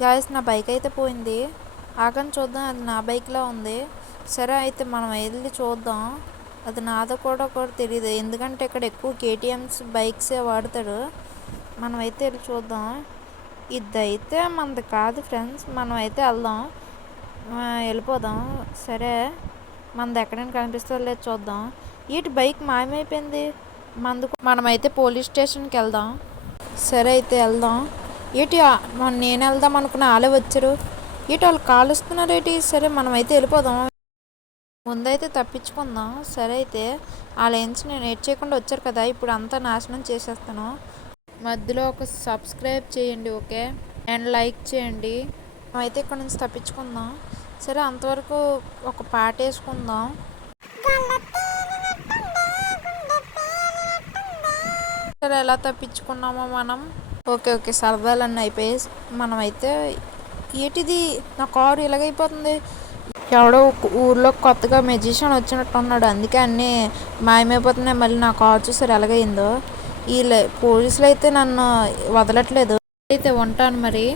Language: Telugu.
గాయస్ నా బైక్ అయితే పోయింది. ఆగని చూద్దాం, అది నా బైక్లా ఉంది. సరే అయితే మనం వెళ్ళి చూద్దాం. అది నాదో కూడా తెలియదు, ఎందుకంటే ఇక్కడ ఎక్కువ కేటీఎంస్ బైక్సే వాడతాడు. మనం అయితే వెళ్ళి చూద్దాం. ఇదైతే మనది కాదు ఫ్రెండ్స్, మనం అయితే వెళ్దాం, వెళ్ళిపోదాం. సరే మనది ఎక్కడైనా కనిపిస్తుందో లేదు చూద్దాం. ఇటు బైక్ మాయమైపోయింది మనమైతే పోలీస్ స్టేషన్కి వెళ్దాం. సరే అయితే వెళ్దాం. ఏంటి నేను వెళ్దాం అనుకున్న వాళ్ళే వచ్చారు. ఏంటి వాళ్ళు కాలుస్తున్నారు ఏంటి? సరే మనమైతే వెళ్ళిపోదాం, ముందైతే తప్పించుకుందాం. సరే అయితే వాళ్ళ ఏన్స్ నేను ఏడ్ చేయకుండా వచ్చారు కదా, ఇప్పుడు అంతా నాశనం చేసేస్తాను. మధ్యలో ఒక సబ్స్క్రైబ్ చేయండి, ఓకే, అండ్ లైక్ చేయండి. అయితే ఇక్కడ నుంచి తప్పించుకుందాం. సరే అంతవరకు ఒక పాట వేసుకుందాం. సరే ఎలా తప్పించుకున్నామో మనం. ఓకే సరదాలన్నీ అయిపోయి మనమైతే ఏంటిది నా కారు ఇలాగైపోతుంది. ఎవడో ఊర్లో కొత్తగా మెజిషియన్ వచ్చినట్టు ఉన్నాడు, అందుకే అన్నీ మాయమైపోతున్నాయి. మళ్ళీ నా కారు చూసారు ఎలాగైందో. ఈ పోలీసులు అయితే నన్ను వదలట్లేదు. అయితే ఉంటాను మరి.